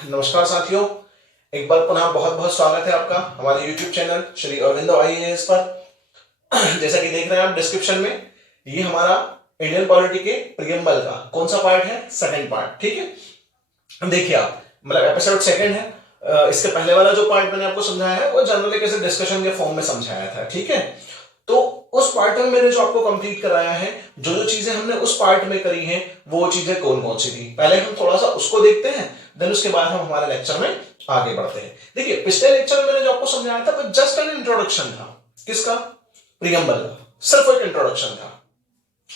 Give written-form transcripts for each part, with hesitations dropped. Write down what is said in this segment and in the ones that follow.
नमस्कार साथियों, एक बार पुनः बहुत बहुत स्वागत है आपका हमारे YouTube channel Shri Aurobindo IAS पर। जैसा कि देख रहे हैं आप डिस्क्रिप्शन में, ये हमारा इंडियन पॉलिटी के प्रियम्बल का कौन सा पार्ट है? Second part. ठीक है, देखिए आप, मतलब एपिसोड सेकंड है। इसके पहले वाला जो पार्ट मैंने आपको समझाया है वो जनरली कैसे डिस्कशन के फॉर्म में समझाया था। ठीक है, तो उस पार्ट में मैंने जो आपको कंप्लीट कराया है, जो जो चीजें हमने उस पार्ट में करी हैं वो चीजें कौन कौन सी थी, पहले हम थोड़ा सा उसको देखते हैं, देन उसके बाद हम हमारे लेक्चर में आगे बढ़ते हैं। देखिए, पिछले लेक्चर में मैंने जो आपको समझाया था वो जस्ट एन इंट्रोडक्शन था। किसका? प्रियम्बल का, सिर्फ एक इंट्रोडक्शन था।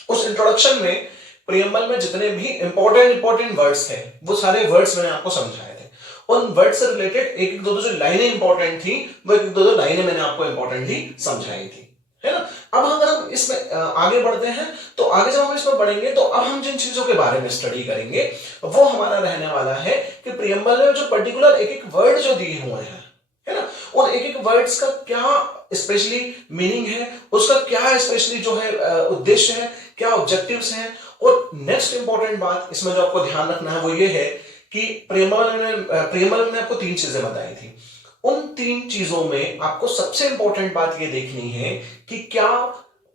उस इंट्रोडक्शन में प्रियम्बल में जितने भी इंपॉर्टेंट वर्ड्स थे वो सारे वर्ड्स मैंने आपको समझाए थे। उन वर्ड से रिलेटेड एक एक दो जो लाइनें इंपॉर्टेंट थी वो एक दो लाइनें मैंने आपको इंपॉर्टेंटली समझाई थी, है ना। अब अगर हम इसमें आगे बढ़ते हैं तो आगे जब हम इसमें बढ़ेंगे तो अब हम जिन चीजों के बारे में स्टडी करेंगे वो हमारा रहने वाला है कि प्रियम्बल में जो पर्टिकुलर एक एक वर्ड जो दिए हुए हैं, है ना, उन एक एक वर्ड्स का क्या स्पेशली मीनिंग है, उसका क्या स्पेशली जो है उद्देश्य है, क्या ऑब्जेक्टिव्स हैं। और नेक्स्ट इंपॉर्टेंट बात इसमें जो आपको ध्यान रखना है वो ये है कि प्रियम्बल में आपको तीन चीजें बताई थी। उन तीन चीजों में आपको सबसे इंपॉर्टेंट बात ये देखनी है कि क्या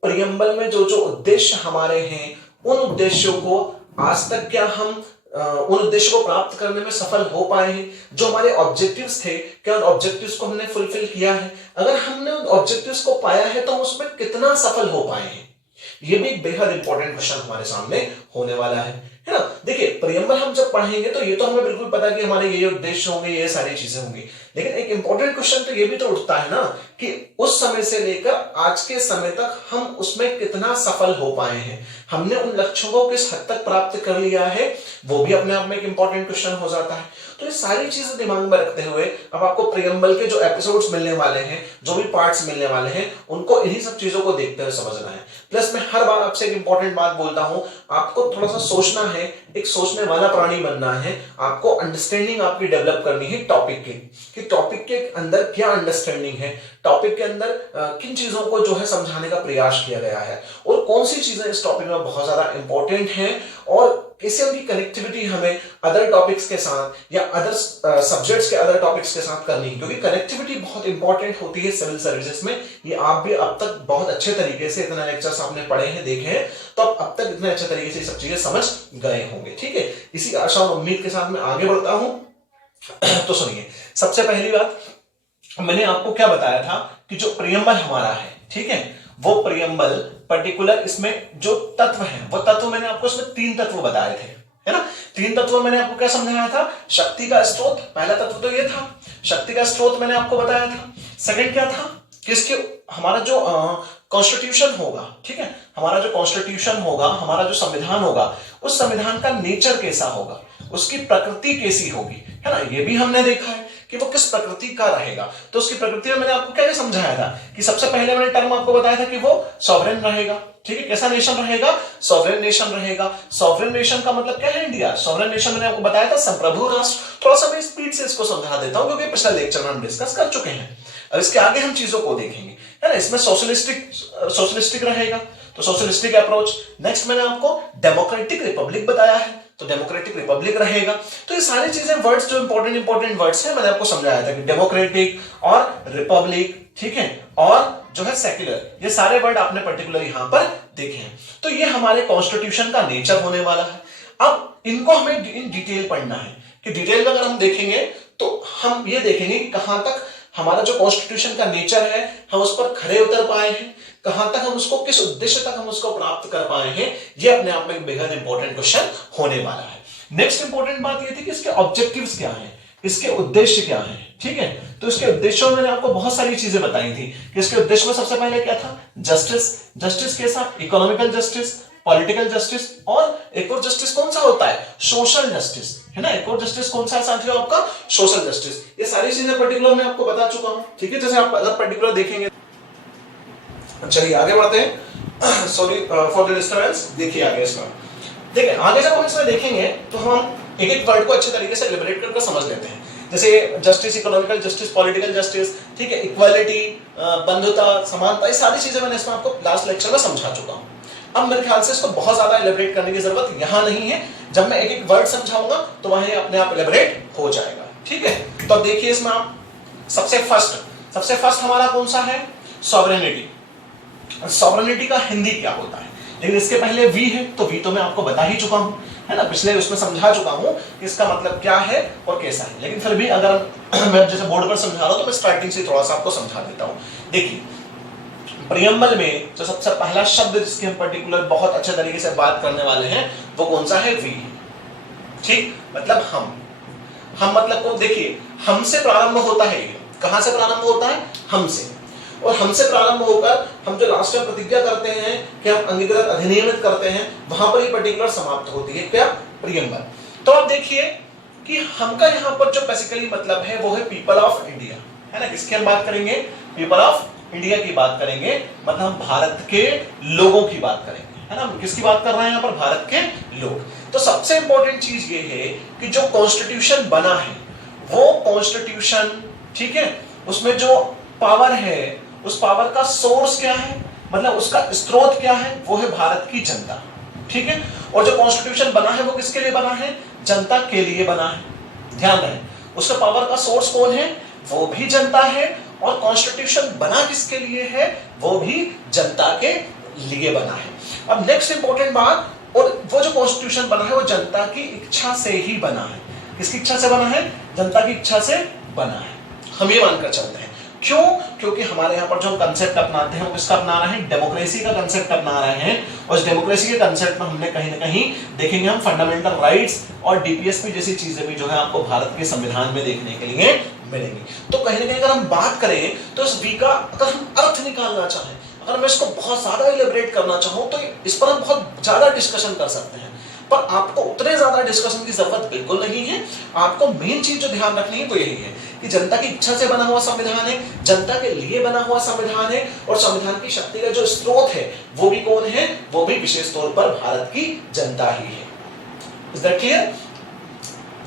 प्रियम्बल में जो जो उद्देश्य हमारे हैं उन उद्देश्यों को आज तक क्या हम उन उद्देश्यों को प्राप्त करने में सफल हो पाए हैं। जो हमारे ऑब्जेक्टिव्स थे, क्या उन ऑब्जेक्टिव्स को हमने फुलफिल किया है? अगर हमने उन ऑब्जेक्टिव्स को पाया है तो हम उसमें कितना सफल हो पाए हैं? ये भी एक बेहद इंपॉर्टेंट क्वेश्चन हमारे सामने होने वाला है ना। देखिए, प्रियम्बल हम जब पढ़ेंगे तो ये तो हमें बिल्कुल पता कि हमारे ये उद्देश्य होंगे, ये सारी चीजें होंगी, लेकिन एक इंपॉर्टेंट क्वेश्चन तो ये भी तो उठता है ना कि उस समय से लेकर आज के समय तक हम उसमें कितना सफल हो पाए हैं, हमने उन लक्ष्यों को किस हद तक प्राप्त कर लिया है, वो भी अपने आप में एक इंपॉर्टेंट क्वेश्चन हो जाता है। तो ये सारी चीजें दिमाग में रखते हुए अब आपको प्रियम्बल के जो एपिसोड्स मिलने वाले हैं, जो भी पार्ट्स मिलने वाले हैं, उनको इन्हीं सब चीजों को देखते हुए समझना है। प्लस मैं हर बार आपसे एक इंपॉर्टेंट बात बोलता हूं, आपको थोड़ा सा सोचना है, एक सोचने वाला प्राणी बनना है, आपको अंडरस्टैंडिंग आपकी डेवलप करनी है टॉपिक की, कि टॉपिक के अंदर क्या अंडरस्टैंडिंग है, टॉपिक के अंदर किन चीजों को जो है समझाने का प्रयास किया गया है और कौन सी चीजें इस टॉपिक में बहुत ज्यादा इंपॉर्टेंट हैं और कैसे उनकी कनेक्टिविटी हमें अदर टॉपिक्स के साथ या अदर सब्जेक्ट्स के अदर टॉपिक्स के साथ करनी है, क्योंकि कनेक्टिविटी बहुत इंपॉर्टेंट होती है सिविल सर्विसेज में। ये आप भी अब तक बहुत अच्छे तरीके से इतना लेक्चर्स आपने पढ़े हैं, देखे हैं, तो आप अब तक इतने अच्छे तरीके से सब चीजें समझ गए होंगे। ठीक है, इसी आशा और उम्मीद के साथ मैं आगे बढ़ता हूं। तो सुनिए, सबसे पहली बात मैंने आपको क्या बताया था कि जो प्रियम्बल हमारा है, ठीक है, वो प्रियम्बल पर्टिकुलर इसमें जो तत्व है वो तत्व मैंने आपको इसमें तीन तत्व बताए थे, है ना। तीन तत्व मैंने आपको क्या समझाया था? शक्ति का स्रोत, पहला तत्व तो ये था, शक्ति का स्रोत मैंने आपको बताया था। सेकंड क्या था? किसके हमारा जो कॉन्स्टिट्यूशन होगा, ठीक है, हमारा जो कॉन्स्टिट्यूशन होगा, हमारा जो संविधान होगा, उस संविधान का नेचर कैसा होगा, उसकी प्रकृति कैसी होगी, है ना। ये भी हमने देखा है कि वो किस प्रकृति का रहेगा। तो उसकी प्रकृति में मैंने आपको क्या समझाया था कि सबसे पहले मैंने टर्म आपको बताया था कि वो सॉवरेन रहेगा, ठीक है। कैसा नेशन रहेगा? सॉवरेन नेशन रहेगा। सॉवरेन नेशन का मतलब क्या है? इंडिया। सॉवरेन नेशन मैंने आपको बताया था संप्रभु राष्ट्र। थोड़ा सा मैं स्पीड से इसको समझा देता हूं क्योंकि पिछले लेक्चर में हम डिस्कस कर चुके हैं। अब इसके आगे हम चीजों को देखेंगे, है ना। इसमें सोशलिस्टिक रहेगा, तो सोशलिस्टिक अप्रोच। नेक्स्ट मैंने आपको डेमोक्रेटिक रिपब्लिक बताया है, तो डेमोक्रेटिक रिपब्लिक रहेगा। तो ये सारी चीजें वर्ड्स जो इंपॉर्टेंट वर्ड्स हैं मैंने आपको समझाया था कि डेमोक्रेटिक और रिपब्लिक, ठीक है, और जो है सेक्युलर, ये सारे वर्ड आपने पर्टिकुलर यहां पर देखे हैं। तो ये हमारे कॉन्स्टिट्यूशन का नेचर होने वाला है। अब इनको हमें इन डिटेल पढ़ना है कि डिटेल में अगर हम देखेंगे तो हम ये देखेंगे कि कहां तक हमारा जो कॉन्स्टिट्यूशन का नेचर है हम उस पर खरे उतर पाए हैं, कहां तक हम उसको, किस उद्देश्य तक हम उसको प्राप्त कर पाए हैं। ये अपने आप में एक बेहद इंपॉर्टेंट क्वेश्चन होने वाला है। नेक्स्ट इंपॉर्टेंट बात ये थी कि इसके ऑब्जेक्टिव्स क्या हैं, इसके उद्देश्य क्या हैं, ठीक है। तो इसके उद्देश्यों में मैंने आपको बहुत सारी चीजें बताई थी कि इसके उद्देश्य में सबसे पहले क्या था? जस्टिस। जस्टिस कैसा? इकोनॉमिकल जस्टिस, पॉलिटिकल जस्टिस, और एक और जस्टिस कौन सा होता है? सोशल जस्टिस, है ना। एक और जस्टिस कौन सा है साथियों? आपका सोशल जस्टिस। ये सारी चीजें पर्टिकुलर मैं आपको बता चुका हूं, ठीक है। जैसे आप अगर पर्टिकुलर देखेंगे, चलिए आगे बढ़ते हैं। Sorry for the disturbance. देखिए आगे इसका, देखिए आगे जब हम इसमें देखेंगे तो हम एक एक वर्ड को अच्छे तरीके से लिबरेट करके समझ लेते हैं। जैसे justice, economical justice, political justice, ठीक है, इक्वालिटी, बंधुता, समानता, ये सारी चीजें मैंने इसमें आपको लास्ट लेक्चर में समझा चुका हूं। अब मेरे ख्याल से इसको बहुत ज्यादा इलेबरेट करने की जरूरत यहां नहीं है, जब मैं एक एक वर्ड समझाऊंगा तो वहां अपने आप इलेबरेट हो जाएगा। ठीक है, तो अब देखिए इसमें आप सबसे फर्स्ट हमारा कौन सा है, सॉवरेनिटी। सॉवरेनिटी का हिंदी क्या होता है, लेकिन इसके पहले वी है, तो वी तो मैं आपको बता ही चुका हूं, है ना, पिछले उसमें समझा चुका हूं कि इसका मतलब क्या है और कैसा है। लेकिन फिर भी अगर मैं जैसे बोर्ड पर समझा रहा हूं तो मैं स्टार्टिंग से थोड़ा सा आपको समझा देता हूं। देखिए प्रियम्बल में जो सबसे पहला शब्द जिसकी हम पर्टिकुलर बहुत अच्छे तरीके से बात करने वाले हैं वो कौन सा है, वी। ठीक, मतलब हम मतलब को देखिए, हमसे प्रारंभ होता है, कहां से प्रारंभ होता है, हमसे, और हमसे प्रारंभ होकर हम जो लास्ट में प्रतिज्ञा करते हैं कि हम अंगीकृत अधिनियमित करते हैं, वहां पर ये पर्टिकुलर समाप्त होती है क्या, प्रियम्बल। तो आप देखिए कि हम का यहां पर जो बेसिकली मतलब है वो है पीपल ऑफ इंडिया, है ना, किसकी हम बात करेंगे, पीपल ऑफ इंडिया की बात करेंगे, मतलब हम भारत के लोगों की बात करेंगे, है ना, किसकी बात कर रहे हैं यहां पर, भारत के लोग। तो सबसे इंपॉर्टेंट चीज ये है कि जो कॉन्स्टिट्यूशन बना है वो कॉन्स्टिट्यूशन, ठीक है, उसमें जो पावर है उस पावर का सोर्स क्या है, मतलब उसका स्रोत क्या है, वो है भारत की जनता। ठीक है, और जो कॉन्स्टिट्यूशन बना है वो किसके लिए बना है, जनता के लिए बना है। ध्यान रहे, उसका पावर का सोर्स कौन है, वो भी जनता है, और कॉन्स्टिट्यूशन बना किसके लिए है, वो भी जनता के लिए बना है। अब नेक्स्ट इंपॉर्टेंट बात, और वो जो कॉन्स्टिट्यूशन बना है वो जनता की इच्छा से ही बना है। किसकी इच्छा से बना है, जनता की इच्छा से बना है, हम ये मानकर चलते हैं। क्यों, क्योंकि हमारे यहाँ पर जो कंसेप्ट अपनाते हैं वो किसका अपना रहे हैं, डेमोक्रेसी का कंसेप्ट अपना रहे हैं, और इस डेमोक्रेसी के कंसेप्ट में हमने कहीं ना कहीं देखेंगे हम फंडामेंटल राइट्स और डीपीएसपी जैसी चीजें भी जो है आपको भारत के संविधान में देखने के लिए मिलेंगी। तो कहीं ना कहीं अगर हम बात करें तो इस वी का अगर हम अर्थ निकालना चाहें, अगर मैं इसको बहुत ज्यादा इलेबरेट करना चाहूं तो इस पर हम बहुत ज्यादा डिस्कशन कर सकते हैं, पर आपको उतने ज्यादा डिस्कशन की जरूरत बिल्कुल नहीं है। आपको मेन चीज जो ध्यान रखनी है वो यही है कि जनता की इच्छा से बना हुआ संविधान है, जनता के लिए बना हुआ संविधान है, और संविधान की शक्ति का जो स्रोत है वो भी कौन है, वो भी विशेष तौर पर भारत की जनता ही है। Is that clear?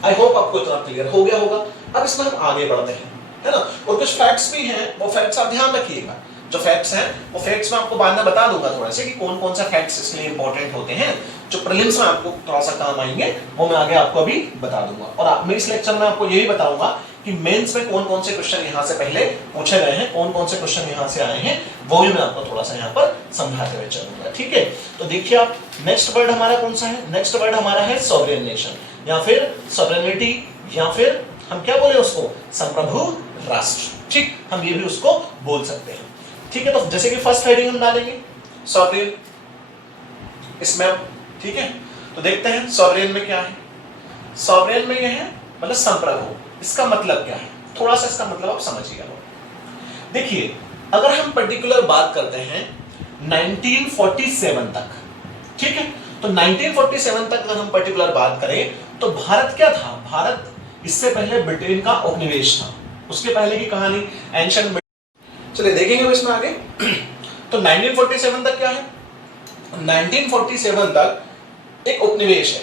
I hope आपको इतना क्लियर हो गया होगा। अब इसमें हम आगे बढ़ते हैं, है ना, और कुछ फैक्ट्स भी हैं, वो फैक्ट्स आप ध्यान रखिएगा। जो फैक्ट्स हैं वो फैक्ट्स मैं आपको बाद में बता दूंगा थोड़ा से कि कौन कौन सा फैक्ट्स इसलिए इंपॉर्टेंट होते हैं, जो प्रीलिम्स में आपको थोड़ा सा काम आएंगे वो मैं आगे आपको अभी बता दूंगा। और मैं इस लेक्चर में आपको यही बताऊंगा कि मेंस में कौन कौन से क्वेश्चन यहाँ से पहले पूछे गए हैं, कौन कौन से क्वेश्चन यहाँ से आए हैं, वो भी मैं आपको थोड़ा सा यहाँ पर समझाते हुए चलूंगा। ठीक है, तो देखिए आप, नेक्स्ट वर्ड हमारा कौन सा है, नेक्स्ट वर्ड हमारा है सॉवरेन नेशन, या फिर सॉवरेनिटी, या फिर हम क्या बोले उसको, संप्रभु राष्ट्र। ठीक, हम ये भी उसको बोल सकते हैं। ठीक है, तो जैसे कि फर्स्ट हेडिंग हम डालेंगे सॉवरेन, इसमें, ठीक है, तो देखते हैं सॉवरेन में क्या है। सॉवरेन में यह है मतलब संप्रभु, इसका मतलब क्या है, थोड़ा सा इसका मतलब आप समझिएगा। देखिए अगर हम पर्टिकुलर बात करते हैं 1947 तक, ठीक है, तो 1947 तक अगर हम पर्टिकुलर बात करें तो भारत क्या था, भारत इससे पहले ब्रिटेन का उपनिवेश था। उसके पहले की कहानी एंशिएंट, चलिए देखेंगे हम इसमें आगे। तो 1947 तक क्या है, 1947 तक एक उपनिवेश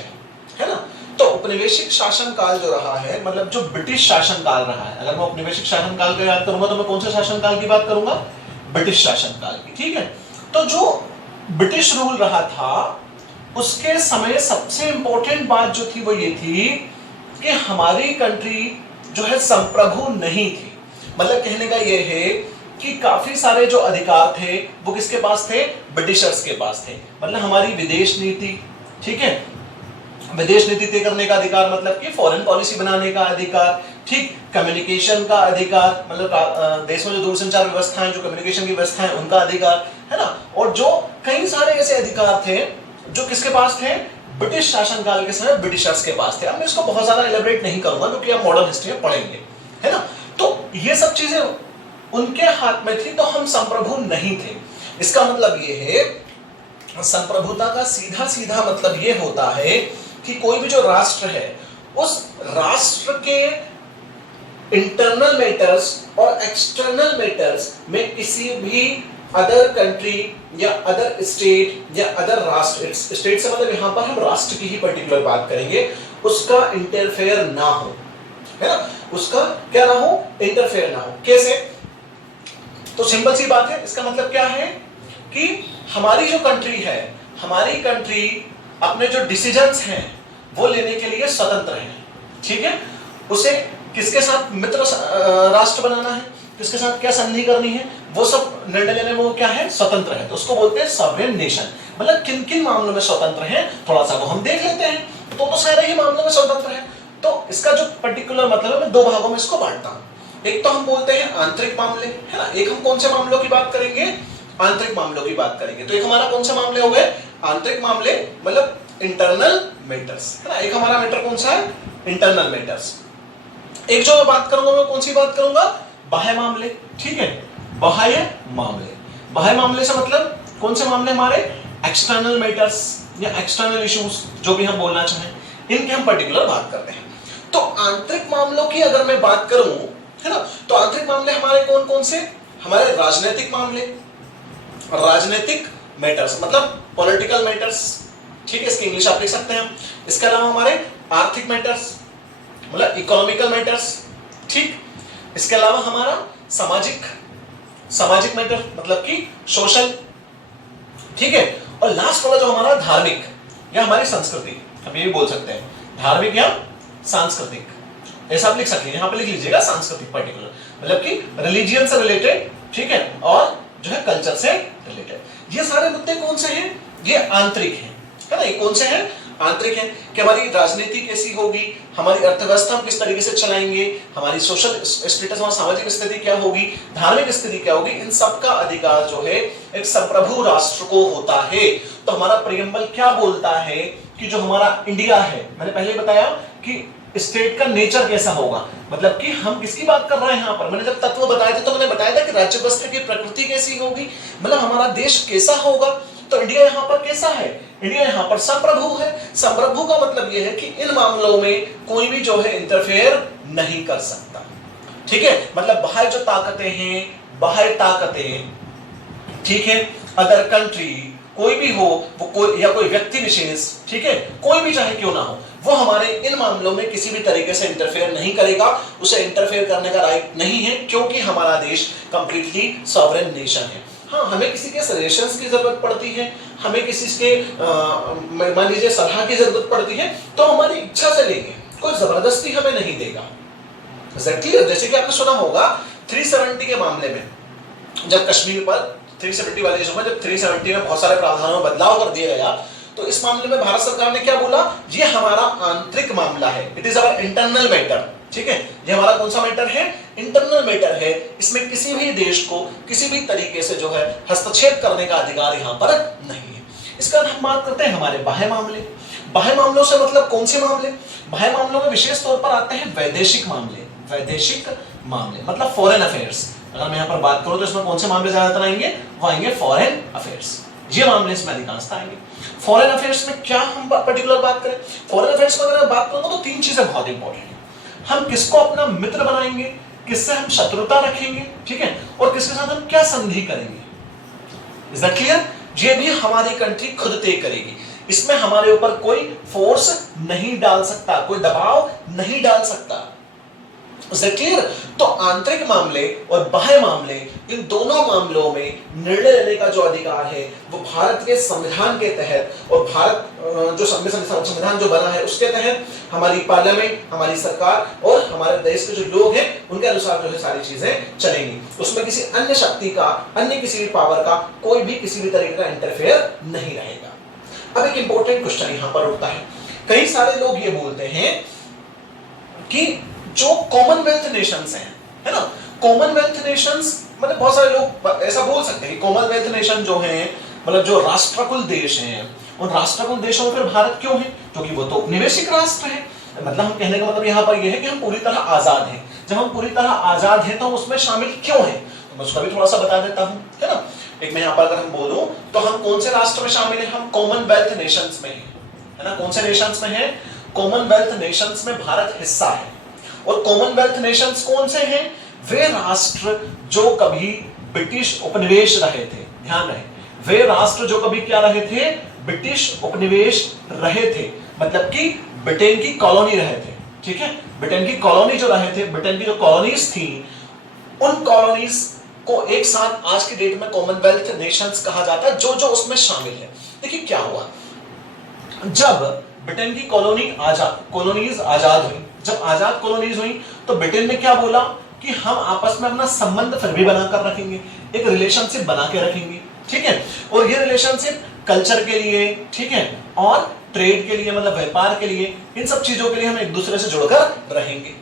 है ना। तो उपनिवेशिक शासन काल जो रहा है, मतलब जो ब्रिटिश शासन काल रहा है, अगर मैं उपनिवेशिक शासन काल की बात करूंगा तो मैं कौन से शासन काल की बात करूंगा, ब्रिटिश शासन काल की। ठीक है, तो जो ब्रिटिश रूल रहा था उसके समय सबसे इंपॉर्टेंट बात जो थी वो ये थी कि हमारी कंट्री जो है संप्रभु नहीं थी। मतलब कहने का ये है कि काफी सारे जो अधिकार थे वो किसके पास थे, ब्रिटिशर्स के पास थे। मतलब हमारी विदेश नीति, ठीक है, विदेश नीति तय करने का अधिकार, मतलब कि फॉरेन पॉलिसी बनाने का अधिकार, ठीक, कम्युनिकेशन का अधिकार, मतलब देश में जो दूरसंचार व्यवस्थाएं, जो कम्युनिकेशन की व्यवस्थाएं, उनका अधिकार, है ना, और जो कई सारे ऐसे अधिकार थे जो किसके पास थे, ब्रिटिश शासनकाल के समय ब्रिटिशर्स के पास थे। अब मैं इसको बहुत ज्यादा एलेबरेट नहीं करूंगा क्योंकि आप मॉडर्न हिस्ट्री में पढ़ेंगे, है ना। तो ये सब चीजें उनके हाथ में थी, तो हम संप्रभु नहीं थे। इसका मतलब ये है, संप्रभुता का सीधा सीधा मतलब ये होता है कि कोई भी जो राष्ट्र है उस राष्ट्र के इंटरनल मैटर्स और एक्सटर्नल मैटर्स में किसी भी अदर कंट्री या अदर स्टेट या अदर राष्ट्र, स्टेट से मतलब यहां पर हम राष्ट्र की ही पर्टिकुलर बात करेंगे, उसका इंटरफेयर ना हो, है ना, उसका क्या ना हो, इंटरफेयर ना हो। कैसे, तो सिंपल सी बात है, इसका मतलब क्या है कि हमारी जो कंट्री है हमारी कंट्री अपने जो डिसीजंस हैं वो लेने के लिए स्वतंत्र है, ठीक है। उसे किसके साथ मित्र राष्ट्र बनाना है, किसके साथ क्या संधि करनी है, वो सब निर्णय लेने में वो क्या है, स्वतंत्र है। तो उसको बोलते हैं सॉवरेन नेशन। मतलब किन किन मामलों में स्वतंत्र है थोड़ा सा वो हम देख लेते हैं। तो सारे ही मामलों में स्वतंत्र है। तो इसका जो पर्टिकुलर मतलब है मैं दो भागों में इसको बांटता हूं। एक तो हम बोलते हैं आंतरिक मामले, है ना। एक हम कौन से मामलों की बात करेंगे, आंतरिक मामलों की बात करेंगे। तो एक हमारा कौन से मामले हो गए, आंतरिक मामले, मतलब इंटरनल मैटर्स, है ना। एक हमारा मैटर कौन सा है, इंटरनल मैटर्स। एक जो मैं बात करूंगा मैं कौन सी बात करूंगा, बाह्य मामले, ठीक है। बाह्य मामले, बाह्य मामले से मतलब कौन से मामले हमारे, एक्सटर्नल मैटर्स या एक्सटर्नल इश्यूज, जो भी हम बोलना चाहें, इनकी हम पर्टिकुलर बात करते हैं। तो आंतरिक मामलों की अगर मैं बात करूं, है ना, तो आंतरिक मामले हमारे कौन कौन से, हमारे राजनीतिक मामले, राजनीतिक मैटर्स मतलब पॉलिटिकल मैटर्स, ठीक है। इसकी इंग्लिश आप लिख सकते हैं। इसके अलावा हमारे आर्थिक मैटर्स मतलब इकोनॉमिकल मैटर्स, ठीक। इसके अलावा हमारा सामाजिक मैटर मतलब कि सोशल, ठीक है। और लास्ट वाला जो हमारा धार्मिक या हमारी संस्कृति, हम ये भी बोल सकते हैं धार्मिक या सांस्कृतिक, ऐसा आप लिख सकते हैं। यहां पे लिख लीजिएगा सांस्कृतिक पर्टिकुलर, मतलब कि रिलीजियन से रिलेटेड, ठीक है, और जो है कल्चर से रिलेटेड। ये सारे मुद्दे कौन से हैं, ये आंतरिक हैं, है ना। ये कौन से हैं, आंतरिक हैं। कि हमारी राजनीति कैसी होगी, हमारी अर्थव्यवस्था हम किस तरीके से चलाएंगे, हमारी सोशल स्टेटस और सामाजिक स्थिति क्या होगी, धार्मिक स्थिति क्या होगी, इन सब का अधिकार जो है एक संप्रभु राष्ट्र को होता है। तो हमारा प्रियम्बल क्या बोलता है कि जो हमारा इंडिया है, मैंने पहले बताया कि स्टेट का नेचर कैसा होगा, मतलब कि हम किसकी बात कर रहे हैं यहाँ पर। मैंने जब तत्व बताए थे तो मैंने बताया था कि राज्य व्यवस्था की प्रकृति कैसी होगी, मतलब हमारा देश कैसा होगा। तो इंडिया यहाँ पर कैसा है, इंडिया यहाँ पर संप्रभु है। संप्रभु का मतलब यह है कि इन मामलों में कोई भी जो है इंटरफेयर नहीं कर सकता, ठीक है। मतलब बाहर जो ताकतें हैं, बाहर ताकतें, ठीक है, अदर कंट्री कोई भी हो, वो कोई या कोई व्यक्ति विशेष, ठीक है, कोई भी चाहे क्यों ना हो, वो हमारे इन मामलों में किसी भी तरीके से इंटरफेयर नहीं करेगा। उसे इंटरफेयर करने का राइट नहीं है, क्योंकि हमारा देश कंप्लीटली सॉवरेन नेशन है। हाँ, हमें किसी के सजेशंस की जरूरत पड़ती है, हमें किसी के मान लीजिए सलाह की जरूरत पड़ती है, तो हमारी इच्छा से लेंगे, कोई जबरदस्ती हमें नहीं देगा। जैसे कि आपने सुना होगा 370 के मामले में, जब कश्मीर पर 370 वाले इशू में जब 370 में बहुत सारे प्रावधानों में बदलाव कर दिया गया, तो इस मामले में भारत सरकार ने क्या बोला, ये हमारा आंतरिक मामला है, it is our internal matter, ठीक है। ये हमारा कौन सा मैटर है, इंटरनल मैटर है। इसमें किसी भी देश को किसी भी तरीके से जो है हस्तक्षेप करने का अधिकार यहाँ पर नहीं है। इसका हम बात करते हैं हमारे बाह्य मामले। बाह्य मामलों से मतलब कौन से मामले, बाह्य मामलों में विशेष तौर पर आते हैं वैदेशिक मामले। वैदेशिक मामले मतलब फॉरेन अफेयर्स। अगर मैं यहाँ पर बात करूं तो इसमें कौन से मामले ज्यादातर आएंगे, वो आएंगे फॉरेन अफेयर्स। ये मामले इसमें अधिकांशतः आएंगे। फॉरेन अफेयर्स में क्या हम पर्टिकुलर बात करें, फॉरेन अफेयर्स में अगर मैं बात करूंगा तो तीन चीजें बहुत इंपॉर्टेंट है। हम किसको अपना मित्र बनाएंगे, किससे हम शत्रुता रखेंगे, ठीक है, और किसके साथ हम क्या संधि करेंगे। Is that clear? ये भी हमारी कंट्री खुद तय करेगी। इसमें हमारे ऊपर कोई फोर्स नहीं डाल सकता, कोई दबाव नहीं डाल सकता। Is that clear? तो आंतरिक मामले और बाह्य मामले, इन दोनों मामलों में निर्णय लेने का जो अधिकार है वो भारत के संविधान के तहत, और भारत जो संविधान जो बना है उसके तहत हमारी पार्लियामेंट, हमारी सरकार और हमारे देश के जो लोग हैं उनके अनुसार जो है सारी चीजें चलेंगी। उसमें किसी अन्य शक्ति का, अन्य किसी भी पावर का कोई भी किसी भी तरीके का इंटरफेयर नहीं रहेगा। अब एक इंपॉर्टेंट क्वेश्चन यहां पर उठता है। कई सारे लोग ये बोलते हैं कि जो कॉमनवेल्थ नेशंस हैं, है ना, कॉमनवेल्थ नेशंस मतलब बहुत सारे लोग ऐसा बोल सकते हैं कि कॉमनवेल्थ नेशन जो हैं मतलब जो राष्ट्रकुल देश हैं, उन राष्ट्रकुल देशों में फिर भारत क्यों है, क्योंकि वो तो उपनिवेशिक राष्ट्र है। मतलब हम कहने का मतलब यहाँ पर यह है कि हम पूरी तरह आजाद हैं। जब हम पूरी तरह आजाद हैं तो उसमें शामिल क्यों हैं, तो मैं उसका भी थोड़ा सा बता देता हूँ, है ना। एक मैं यहाँ पर अगर हम बोलूं तो हम कौन से राष्ट्र में शामिल हैं, हम कॉमनवेल्थ नेशंस में है ना। कौन से नेशंस में है, कॉमनवेल्थ नेशंस में भारत हिस्सा है। और कॉमनवेल्थ नेशंस कौन से हैं, वे राष्ट्र जो कभी ब्रिटिश उपनिवेश रहे थे, ध्यान रहे, वे राष्ट्र जो कभी क्या रहे थे, ब्रिटिश उपनिवेश रहे थे, मतलब कि ब्रिटेन की कॉलोनी रहे थे, ठीक है। ब्रिटेन की कॉलोनी जो रहे थे, ब्रिटेन की जो कॉलोनीज थी, उन कॉलोनीज को एक साथ आज की डेट में कॉमनवेल्थ नेशंस कहा जाता है, जो जो उसमें शामिल है। देखिए क्या हुआ, जब ब्रिटेन की कॉलोनीज आजाद हुई, जब आजाद कॉलोनीज हुई तो ब्रिटेन ने क्या बोला कि हम आपस में अपना संबंध फिर भी बनाकर रखेंगे, एक रिलेशनशिप बना के रखेंगे, ठीक है। और ये रिलेशनशिप कल्चर के लिए, ठीक है, और ट्रेड के लिए, मतलब व्यापार के लिए, इन सब चीजों के लिए हम एक दूसरे से जुड़कर रहेंगे,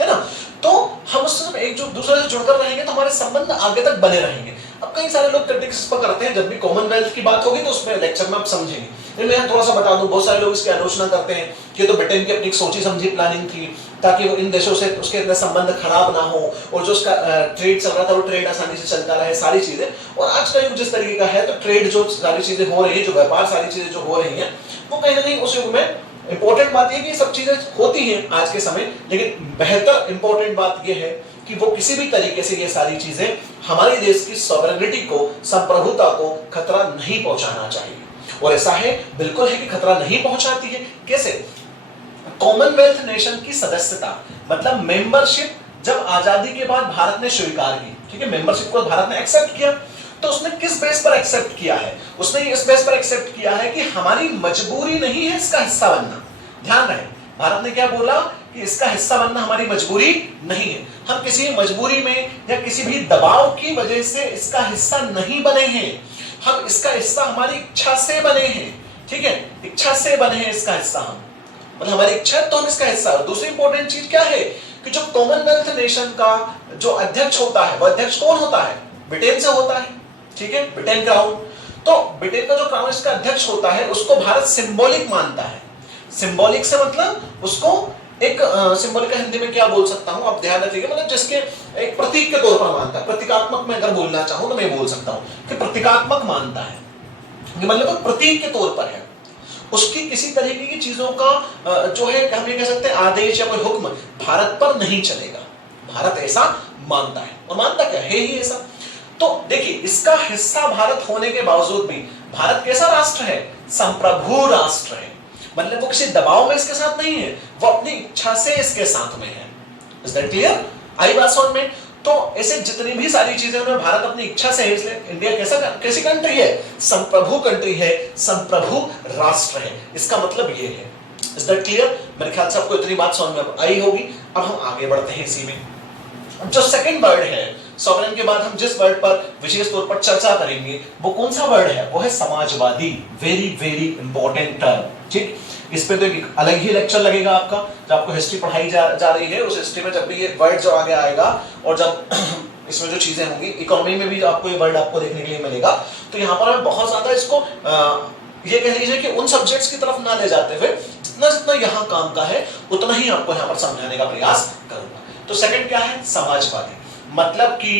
है ना। तो हम उससे एक जो दूसरे से जुड़कर रहेंगे तो हमारे संबंध आगे तक बने रहेंगे। अब कई सारे लोग क्रिटिक्स इस पर करते हैं, जब भी कॉमनवेल्थ की बात होगी तो उसमें लेक्चर में आप समझेंगे, लेकिन मैं थोड़ा सा बता दूं, बहुत सारे लोग इसकी आलोचना करते हैं कि तो ब्रिटेन की अपनी सोची समझी प्लानिंग थी ताकि वो इन देशों से उसके इतने संबंध खराब ना हो, और जो उसका ट्रेड चल रहा था वो ट्रेड आसानी से चलता रहे, सारी चीजें। और आज का युग जिस तरीके का है तो ट्रेड जो सारी चीजें हो रही है, जो व्यापार सारी चीजें जो हो रही है, वो कहीं ना कहीं उस युग में इंपॉर्टेंट बात यह कि सब चीजें होती हैं आज के समय, लेकिन बेहतर इंपॉर्टेंट बात यह है कि वो किसी भी तरीके से ये सारी चीजें हमारे देश की सॉवरेनिटी को, संप्रभुता को खतरा नहीं पहुंचाना चाहिए। और ऐसा है, बिल्कुल है कि खतरा नहीं पहुंचाती है। कैसे? कॉमनवेल्थ नेशन की सदस्यता, मतलब मेंबरशिप जब आजादी के बाद भारत ने स्वीकार की, ठीक है, मेंबरशिप को भारत ने एक्सेप्ट किया, तो उसने किस बेस पर एक्सेप्ट किया है? उसने इस बेस पर एक्सेप्ट किया है कि हमारी मजबूरी नहीं है इसका हिस्सा बनना। ध्यान रहे, भारत ने क्या बोला कि इसका हिस्सा बनना हमारी मजबूरी नहीं है, हम किसी मजबूरी में या किसी भी दबाव की वजह से इसका हिस्सा नहीं बने हैं, हम इसका हिस्सा हमारी इच्छा से बने हैं, ठीक है, इच्छा से बने हैं इसका हिस्सा हम, मतलब हमारी इच्छा है तो हम इसका हिस्सा। और दूसरी इंपॉर्टेंट चीज क्या है कि जो कॉमनवेल्थ नेशन का जो अध्यक्ष होता है, वो अध्यक्ष कौन होता है? ब्रिटेन से होता है, ठीक है, ब्रिटेन क्राउन। तो ब्रिटेन का जो क्राउन इसका अध्यक्ष होता है, उसको भारत सिंबॉलिक मानता है। सिंबॉलिक से मतलब उसको एक सिंबल का हिंदी में क्या बोल सकता हूं, आप ध्यान रखिएगा, मतलब जिसके एक प्रतीक के तौर पर मानता है। प्रतीकात्मक में अगर बोलना चाहूं तो मैं बोल सकता हूं कि प्रतीकात्मक मानता है, मतलब वो प्रतीक के तौर पर है। उसकी किसी तरीके की चीजों का जो है हम ये कह सकते हैं आदेश या कोई हुक्म भारत पर नहीं चलेगा, भारत ऐसा मानता है। और मानता क्या है ही ऐसा। तो देखिए, इसका हिस्सा भारत होने के बावजूद भी भारत कैसा राष्ट्र है? संप्रभु राष्ट्र है, मतलब वो किसी दबाव में इसके साथ नहीं है, वो अपनी इच्छा से इसके साथ में है। Is that clear? आई बात समझ में? तो ऐसे जितनी भी सारी चीजें उन्हें भारत अपनी इच्छा से है, इसलिए इंडिया कैसी कंट्री है? संप्रभु कंट्री है, संप्रभु राष्ट्र है। इसका मतलब ये है। Is that clear? मेरे ख्याल से आपको इतनी बात समझ में आई होगी। अब हम आगे बढ़ते हैं इसी में। जो सेकंड वर्ड है सॉवरेन के बाद, हम जिस वर्ड पर विशेष तौर पर चर्चा करेंगे वो कौन सा वर्ड है? वो है Samajwadi. Very very important term, ठीक। इस पे तो एक अलग ही लेक्चर लगेगा आपका, जब आपको हिस्ट्री पढ़ाई जा रही है, उस हिस्ट्री में जब भी ये वर्ड जो आगे आएगा और जब इसमें जो चीजें होंगी, इकोनॉमी में भी आपको ये वर्ड आपको देखने के लिए मिलेगा, तो यहाँ पर मैं बहुत ज्यादा इसको ये कह लीजिए कि उन सब्जेक्ट्स की तरफ ना ले जाते हुए जितना जितना यहाँ काम का है उतना ही आपको यहाँ पर समझाने का प्रयास करूंगा। तो सेकंड क्या है? समाजवादी। मतलब कि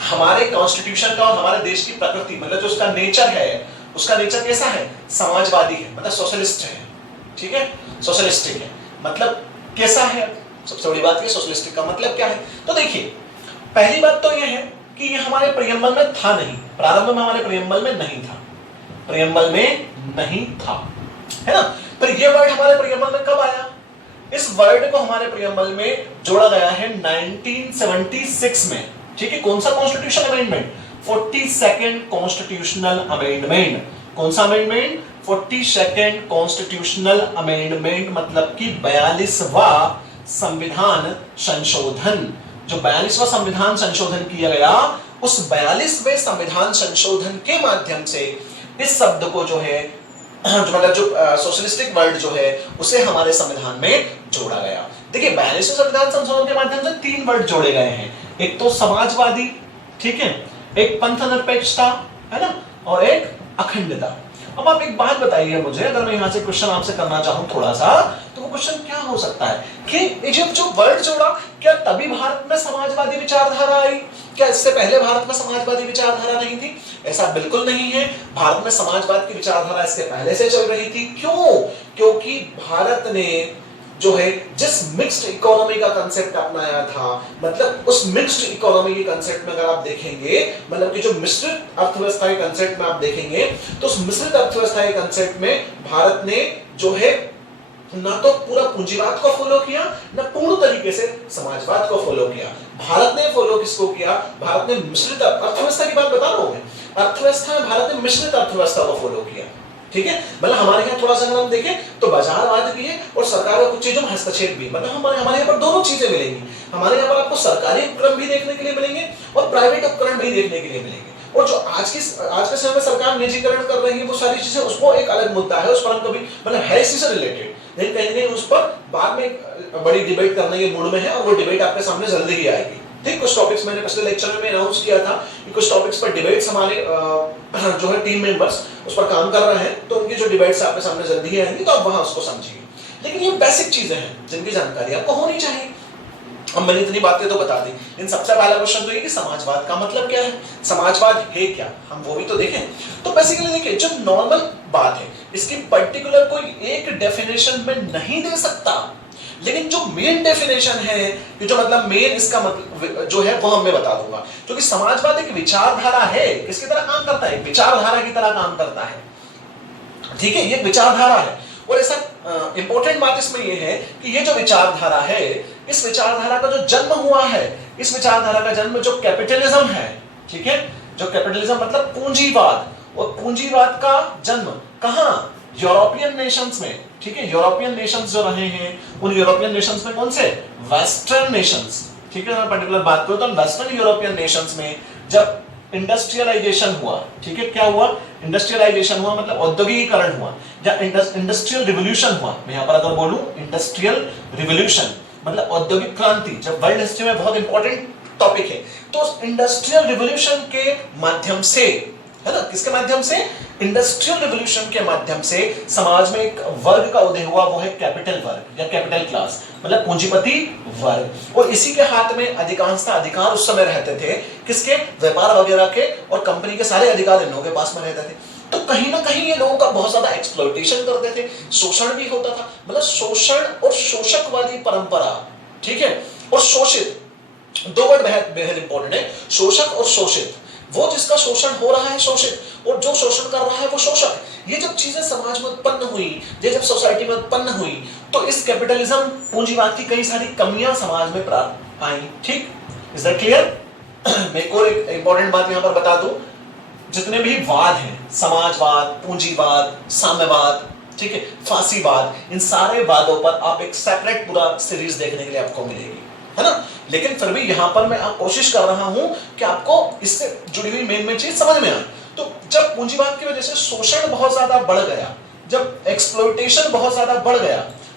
हमारे कॉन्स्टिट्यूशन का और हमारे देश की प्रकृति, मतलब जो उसका नेचर है, उसका नेचर कैसा है? समाजवादी है, मतलब सोशलिस्ट है, ठीक है, सोशलिस्टिक है। मतलब कैसा है? सबसे बड़ी बात ये, सोशलिस्टिक का मतलब क्या है? तो देखिए, पहली बात तो ये है कि ये हमारे प्रियम्बल में था नहीं, प्रारंभ में हमारे प्रियम्बल में नहीं था, प्रियम्बल में नहीं था, है ना। पर ये वर्ड हमारे प्रियम्बल में कब आया? इस वर्ड को हमारे प्रियम्बल में जोड़ा गया है 1976 में, ठीक है। कौन सा constitution amendment? 42nd constitutional amendment. कौन सा अमेंडमेंट? 42nd कॉन्स्टिट्यूशनल अमेंडमेंट, मतलब कि 42वां संविधान संशोधन। जो 42वां संविधान संशोधन किया गया, उस 42वें संविधान संशोधन के माध्यम से इस शब्द को जो है, मतलब जो सोशलिस्टिक वर्ड जो है, उसे हमारे संविधान में जोड़ा गया। देखिए, 42वें संविधान संशोधन के माध्यम से 3 वर्ड जोड़े गए हैं। एक तो समाजवादी, ठीक है, एक पंथ निरपेक्षता, है ना, और एक अखंडता। अब आप एक बात बताइए मुझे, अगर मैं यहां से क्वेश्चन आपसे करना चाहूं थोड़ा सा, तो वो क्वेश्चन क्या हो सकता है कि जब जो वर्ड जोड़ा, क्या तभी भारत में समाजवादी विचारधारा आई? क्या इससे पहले भारत में समाजवादी विचारधारा नहीं थी? ऐसा बिल्कुल नहीं है। भारत में समाजवाद की विचारधारा इसके पहले से चल रही थी। क्यों? क्योंकि भारत ने जो है जिस मिक्स्ड इकोनॉमी का कंसेप्ट अपनाया था, मतलब उस मिक्स्ड इकोनॉमी के कंसेप्ट में अगर आप देखेंगे, मतलब कि जो मिश्रित अर्थव्यवस्था के कंसेप्ट में आप देखेंगे, तो उस मिश्रित अर्थव्यवस्था के कंसेप्ट में भारत ने जो है ना तो पूरा पूंजीवाद को फॉलो किया, ना पूर्ण तरीके से समाजवाद को फॉलो किया। भारत ने फॉलो किसको किया? भारत ने मिश्रित अर्थव्यवस्था की बात बता रहा हूं मैं। अर्थव्यवस्था में भारत ने मिश्रित अर्थव्यवस्था को फॉलो किया। ठीक है, मतलब हमारे यहाँ थोड़ा सा अगर हम देखें तो बाजारवाद भी है और सरकार का कुछ चीजों में हस्तक्षेप भी। मतलब हमारे यहाँ पर दोनों चीजें मिलेंगी। हमारे यहाँ पर आपको सरकारी उपक्रम भी देखने के लिए मिलेंगे और प्राइवेट उपक्रम भी देखने के लिए मिलेंगे। और जो आज के समय में सरकार निजीकरण कर रही है वो सारी चीजें, उसको एक अलग मुद्दा है, उस पर हम कभी मतलब है इसी से रिलेटेड, लेकिन कहीं नहीं उस पर बाद में बड़ी डिबेट करने के मूड में है और वो डिबेट आपके सामने जल्दी ही आएगी। ठीक, कुछ टॉपिक्स मैंने पिछले लेक्चर में अनाउंस किया था कि कुछ टॉपिक्स पर डिबेट्स हमारे जो है टीम मेंबर्स उस पर काम कर रहे हैं, तो उनकी जो डिबेट्स आपके सामने जल्दी ही आएंगी, तो आप वहां उसको समझिए। लेकिन ये बेसिक चीजें हैं जिनकी जानकारी आपको होनी चाहिए। अब मैंने इतनी बातें तो बता दी, इन सबसे पहला क्वेश्चन तो ये कि समाजवाद का मतलब क्या है, समाजवाद है क्या, हम वो भी तो देखें। तो बेसिकली देखिए, जो नॉर्मल बात है इसकी पर्टिकुलर कोई एक डेफिनेशन में नहीं दे सकता, लेकिन जो मेन डेफिनेशन है, जो मतलब मेन इसका मतलब जो है वो हम मैं बता दूंगा। क्योंकि समाजवाद एक विचारधारा है, किसकी तरह काम करता है? विचारधारा की तरह काम करता है। ठीक है, ये विचारधारा है। और ऐसा इंपॉर्टेंट बात इसमें ये है कि ये जो विचारधारा है, इस विचारधारा का जो जन्म हुआ है, इस विचारधारा का जन्म जो कैपिटलिज्म है, ठीक है, जो कैपिटलिज्म मतलब पूंजीवाद, और पूंजीवाद का जन्म कहां? यूरोपियन नेशंस में। ठीक है, यूरोपियन नेशंस जो रहे हैं, उन यूरोपियन नेशंस में कौन से? Western Nations. ठीक है, मैं पर्टिकुलर बात करूं तो वेस्टर्न यूरोपियन नेशंस में जब इंडस्ट्रियलाइजेशन हुआ, ठीक है, क्या हुआ? इंडस्ट्रियलाइजेशन हुआ मतलब औद्योगिकीकरण हुआ, या इंडस्ट्रियल रिवॉल्यूशन हुआ। मैं यहां पर अगर बोलूं इंडस्ट्रियल रिवॉल्यूशन मतलब औद्योगिक क्रांति, जब वर्ल्ड हिस्ट्री में बहुत इंपॉर्टेंट टॉपिक है, तो इंडस्ट्रियल रिवॉल्यूशन के माध्यम से, है ना, किसके माध्यम से? इंडस्ट्रियल रिवॉल्यूशन के माध्यम से समाज में एक वर्ग का उदय हुआ, वो है कैपिटल वर्ग या कैपिटल क्लास, मतलब पूंजीपति वर्ग। और इसी के हाथ में अधिकांशतः अधिकार उस समय रहते थे, किसके? व्यापार वगैरह के, और कंपनी के सारे अधिकार इन लोगों के पास में रहते थे। तो कहीं ना कहीं ये लोगों का बहुत ज्यादा एक्सप्लॉइटेशन करते थे, शोषण भी होता था, मतलब शोषण और शोषक वाली परंपरा। ठीक है, और शोषित, दो वर्ड बेहद इंपॉर्टेंट है, शोषक और शोषित। वो जिसका शोषण हो रहा है शोषित, और जो शोषण कर रहा है वो शोषक। ये जब चीजें समाज में उत्पन्न हुई, ये जब सोसाइटी में उत्पन्न हुई, तो इस कैपिटलिज्म पूंजीवाद की कई सारी कमियां समाज में प्राप्त आई। ठीक, इज दैट क्लियर? मैं को एक इंपॉर्टेंट बात यहां पर बता दूं, जितने भी वाद हैं, समाजवाद, पूंजीवाद, साम्यवाद, ठीक है, फांसीवाद, इन सारे वादों पर आप एक सेपरेट पूरा सीरीज देखने के लिए आपको मिलेगी, है ना। लेकिन फिर भी यहां पर मैं कोशिश कर रहा हूं कि आपको इससे जुड़ी हुई मेन चीज समझ में आए। तो जब पूंजीवाद की वजह से शोषण बहुत ज्यादा बढ़ गया, जब एक्सप्लॉइटेशन बहुत ज्यादा बढ़ गया,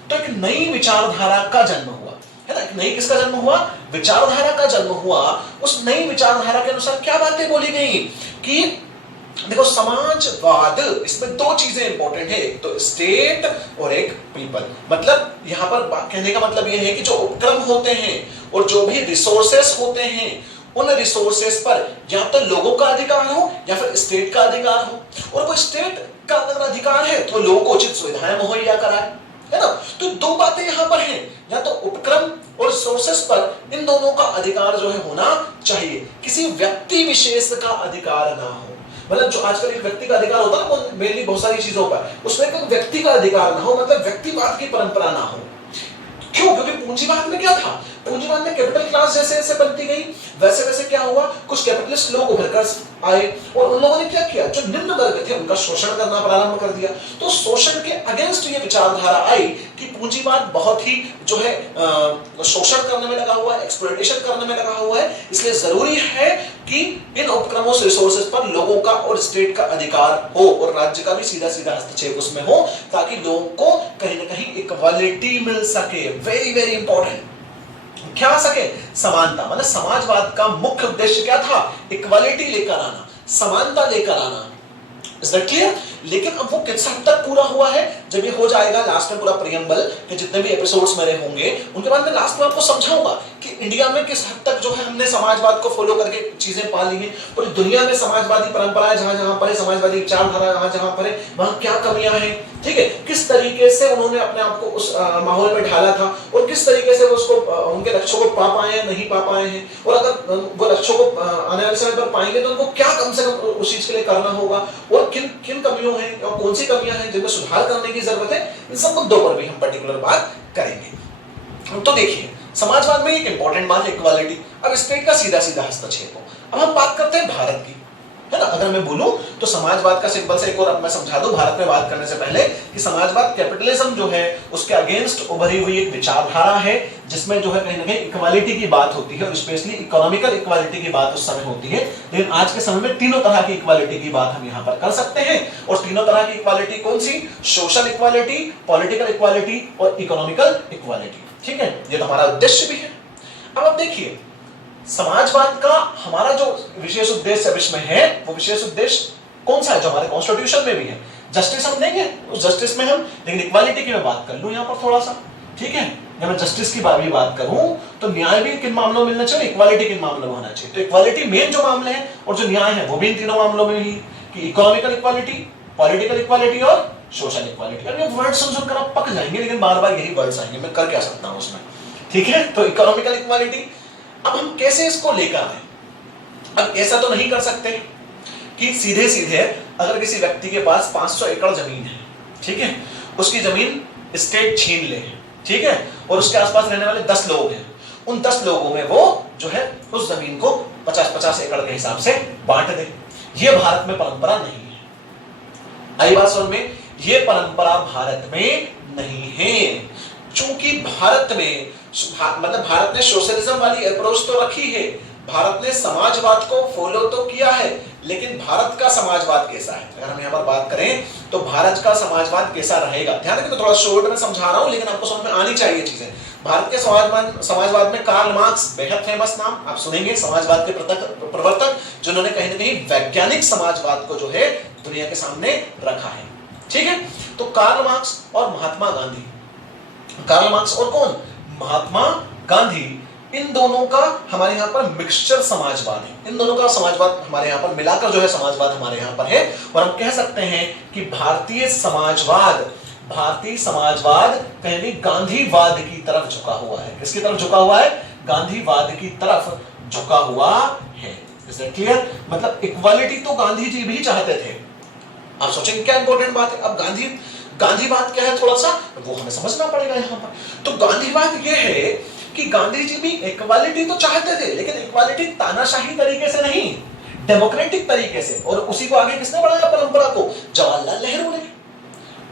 तो एक नई विचारधारा का जन्म हुआ, है ना। एक नई किसका जन्म हुआ? विचारधारा का जन्म हुआ। उस नई विचारधारा के अनुसार क्या बातें बोली गई कि देखो, समाजवाद, इसमें दो चीजें इंपॉर्टेंट है, एक तो स्टेट और एक पीपल। मतलब यहां पर कहने का मतलब यह है कि जो उपक्रम होते हैं और जो भी रिसोर्सेस होते हैं, उन रिसोर्सेस पर या तो लोगों का अधिकार हो या फिर स्टेट का अधिकार हो। और वो स्टेट का अगर अधिकार है तो लोगों को उचित सुविधाएं मुहैया कराए, है ना। तो दो बातें यहां पर हैं, या तो उपक्रम और रिसोर्सेस पर इन दोनों का अधिकार जो है होना चाहिए, किसी व्यक्ति विशेष का अधिकार ना हो। मतलब जो आजकल एक व्यक्ति का अधिकार होता है ना, वो मेनली बहुत सारी चीजों पर, उसमें कोई व्यक्ति का अधिकार ना हो, मतलब व्यक्तिवाद की परंपरा ना हो। क्यों? क्योंकि पूंजीवाद में क्या था? पूंजीवाद में कैपिटल क्लास जैसे जैसे बनती गई, वैसे वैसे क्या हुआ, कुछ कैपिटलिस्ट लोग उभर कर आए और उन लोगों ने क्या किया, जो निम्न वर्ग थे उनका शोषण करना प्रारंभ कर दिया। तो शोषण के अगेंस्ट ये विचारधारा आई कि पूंजीवाद बहुत ही जो है शोषण करने में लगा हुआ है, एक्सप्लॉइटेशन करने में लगा हुआ है, इसलिए जरूरी है कि इन उपक्रमों से रिसोर्सेज पर लोगों का और स्टेट का अधिकार हो और राज्य का भी सीधा सीधा हस्तक्षेप उसमें हो, ताकि लोगों को कहीं ना कहीं इक्वालिटी मिल सके। वेरी वेरी इंपॉर्टेंट, क्या आ सके? समानता। मतलब समाजवाद का मुख्य उद्देश्य क्या था? इक्वालिटी लेकर आना, समानता लेकर आना। Is that clear? लेकिन अब वो किस हद तक पूरा हुआ है, जब ये हो जाएगा लास्ट में पूरा प्रियम्बल के जितने भी एपिसोड्स मेरे होंगे, उनके बाद मैं लास्ट में आपको समझाऊंगा कि इंडिया में किस हद तक जो है हमने समाजवाद को फॉलो करके चीजें पा ली हैं, पूरी दुनिया में समाजवादी परंपराएं जहां जहां पर है, समाजवादी विचारधारा जहां जहां पर है, वहां क्या कमियां हैं, ठीक है, किस तरीके से उन्होंने अपने आप को उस माहौल में ढाला था और किस तरीके से वो उसको उनके लक्ष्यों को पा पाए हैं, नहीं पा पाए हैं, और अगर वो लक्ष्यों को आने वाले समय पर पाएंगे तो उनको क्या कम से कम उस चीज के लिए करना होगा और किन किन कमियों क्यों है और कौन सी कमियां हैं जिनमें सुधार करने की जरूरत है, इन सब मुद्दों पर भी हम पर्टिकुलर बात करेंगे। तो देखिए, समाजवाद में एक इंपॉर्टेंट बात है इक्वालिटी। अब स्टेट का सीधा सीधा हस्तक्षेप हो। अब हम बात करते हैं भारत की, है ना। अगर मैं बोलूं तो समाजवाद का सिंबल से एक और अब मैं समझा दूं भारत में बात करने से पहले कि समाजवाद कैपिटलिज्म जो है उसके अगेंस्ट उभरी हुई एक विचारधारा है, जिसमें जो है कहीं ना कहीं इक्वालिटी की बात होती है और स्पेशली इकोनॉमिकल इक्वालिटी की बात उस समय होती है। लेकिन आज के समय में तीनों तरह की इक्वालिटी की बात हम यहाँ पर कर सकते हैं। और तीनों तरह की इक्वालिटी कौन सी? सोशल इक्वालिटी, पॉलिटिकल इक्वालिटी और इकोनॉमिकल इक्वालिटी। ठीक है, ये तो हमारा उद्देश्य भी है। अब देखिए, समाजवाद का हमारा जो विशेष उद्देश्य विश्व में है, वो विशेष उद्देश्य कौन सा है जो हमारे कॉन्स्टिट्यूशन में भी है? जस्टिस हम देंगे उस जस्टिस में हम, लेकिन इक्वालिटी की मैं बात कर लूं यहां पर थोड़ा सा। ठीक है, जब मैं जस्टिस की बात करूं तो न्याय भी किन मामलों में मिलना चाहिए, इक्वालिटी किन मामलों में होना चाहिए। तो इक्वालिटी मेन जो मामले हैं और जो न्याय है वो भी इन तीनों मामलों में ही, कि इकोनॉमिकल इक्वालिटी, पॉलिटिकल इक्वालिटी और सोशल इक्वालिटी। अब ये वर्ड सुनकर आप पक जाएंगे, लेकिन बार बार यही वर्ड्स आएंगे, मैं कर क्या सकता हूं उसमें। ठीक है, तो इकोनॉमिकल इक्वालिटी अब हम कैसे इसको लेकर आए? अब ऐसा तो नहीं कर सकते कि सीधे सीधे अगर किसी व्यक्ति के पास 500 एकड़ जमीन है, ठीक है, उसकी जमीन स्टेट छीन ले, ठीक है, और उसके आसपास रहने वाले 10 लोग हैं, उन 10 लोगों में वो जो है उस जमीन को 50-50 एकड़ के हिसाब से बांट दे। ये भारत में परंपरा नहीं है। आई बात समझ में? ये परंपरा भारत में नहीं है, चूंकि भारत में भारत ने सोशलिज्म वाली अप्रोच तो रखी है, भारत ने समाजवाद को फॉलो तो किया है, लेकिन भारत का समाजवाद कैसा है? अगर हम यहाँ पर बात करें तो भारत का समाजवाद कैसा रहेगा, ध्यान रखिए, तो थोड़ा शॉर्ट में समझा रहा हूं, लेकिन आपको समझ में आनी चाहिए चीजें। भारत के समाजवाद में कार्ल मार्क्स बेहद फेमस नाम आप सुनेंगे, समाजवाद के प्रवर्तक, जिन्होंने कहीं ना कहीं वैज्ञानिक समाजवाद को जो है दुनिया के सामने रखा है। ठीक है, तो कार्ल मार्क्स और महात्मा गांधी, कार्ल मार्क्स और कौन? महात्मा गांधी, इन दोनों का हमारे यहाँ पर मिक्सचर समाजवाद है। इन दोनों का समाजवाद हमारे यहाँ पर मिलाकर जो है समाजवाद हमारे यहाँ पर है, और हम कह सकते हैं कि भारतीय समाजवाद कहीं भी गांधीवाद की तरफ झुका हुआ है। किसकी तरफ झुका हुआ है? गांधीवाद की तरफ झुका हुआ है। Is that clear? मतलब इक्वालिटी तो गांधी जी भी चाहते थे। आप सोचेंगे क्या इंपॉर्टेंट बात है। अब गांधीवाद क्या है, थोड़ा सा वो हमें समझना पड़ेगा यहाँ पर। तो गांधीवाद ये है कि गांधी जी भी इक्वालिटी तो चाहते थे, लेकिन इक्वालिटी तानाशाही तरीके से नहीं, डेमोक्रेटिक तरीके से। और उसी को आगे किसने बढ़ाया परंपरा को? जवाहरलाल नेहरू ने।